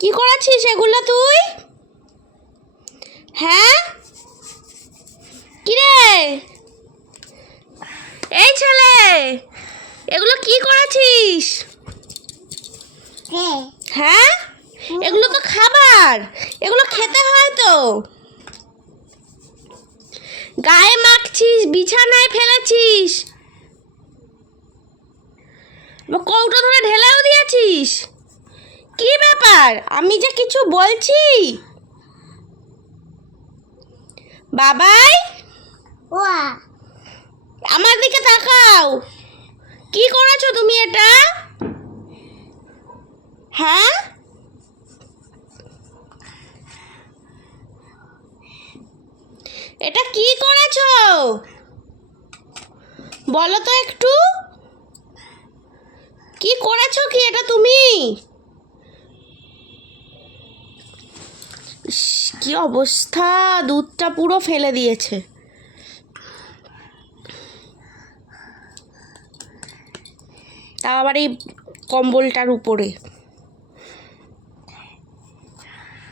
কি করাছিস এগুলো তুই? হ্যাঁ? কি রে এই ছেলে এগুলো কি করাছিস হ্যাঁ। হ্যাঁ? এগুলো তো খাবার এগুলো খেতে হয় তো। গায়ে মাখছিস বিছানায় ফেলেছিস। কৌটো ধরে ঢেলেও দিয়েছিস। কি ব্যাপার? আমি যে কিছু বলছি। বাবাই! আমার দিকে তাকাও। কি করেছ তুমি এটা? হ্যাঁ? এটা কি করেছ? বলো তো একটু। কি করেছ কি এটা তুমি? কি অবস্থা? দুধটা পুরো ফেলে দিয়েছে। তা আবার এই কম্বলটার উপরে।